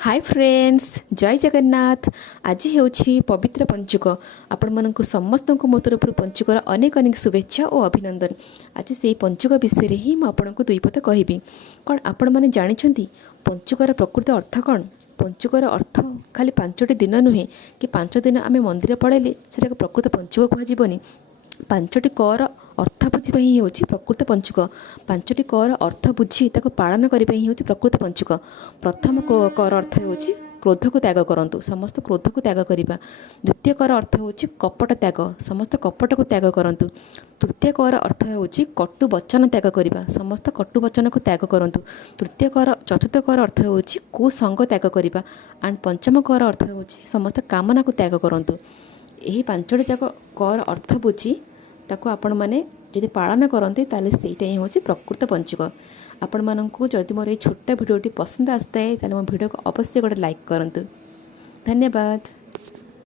Hi friends, जय जगन्नाथ। आज ହେଉଛି पवित्र पंचुक। आपण मानक समस्त को मो तरफ पंचुकर अनेक अनेक शुभेच्छा और अभिनंदन। आज से पंचुक विषय ही मैं आपको दुई पद कहबी। कौन आपण मैंने जानते पंचुकर प्रकृत अर्थ कौन? पंचुकर अर्थ खाली 5टी दिन नुहे कि 5 दिन आम मंदिर पड़े से प्रकृत पंचुक कहजनी। 5टी कर अर्थ बुझा ही हूँ प्रकृत पंचुक। 5टी कर अर्थ बुझी पालन करने हूँ प्रकृत पंचुक। प्रथम कर अर्थ हूँ क्रोध को त्याग करूँ, समस्त क्रोध को त्याग करवा। द्वितीय कर अर्थ हूँ कपट त्याग, समस्त कपट को त्याग करूँ। तृतीय कर अर्थ हूँ कटु वचन त्याग करवा, समस्त कटु वचन को त्याग करूँ। चतुर्थ कर अर्थ हूँ कुसंग त्याग करवा। एंड पंचम कर अर्थ हूँ समस्त कामना को त्याग करूँ। यही 5टी जाक कर अर्थ बुझी ताको आपण माने जदि पालन करते ताले सेटा ही हूँ प्रकृत पंचुक। आपण मानक जदि मोर ये छोटा भिडियोटी पसंद आसता है ताले मो भिडियो को अवश्य गोटे लाइक करूँ। धन्यवाद।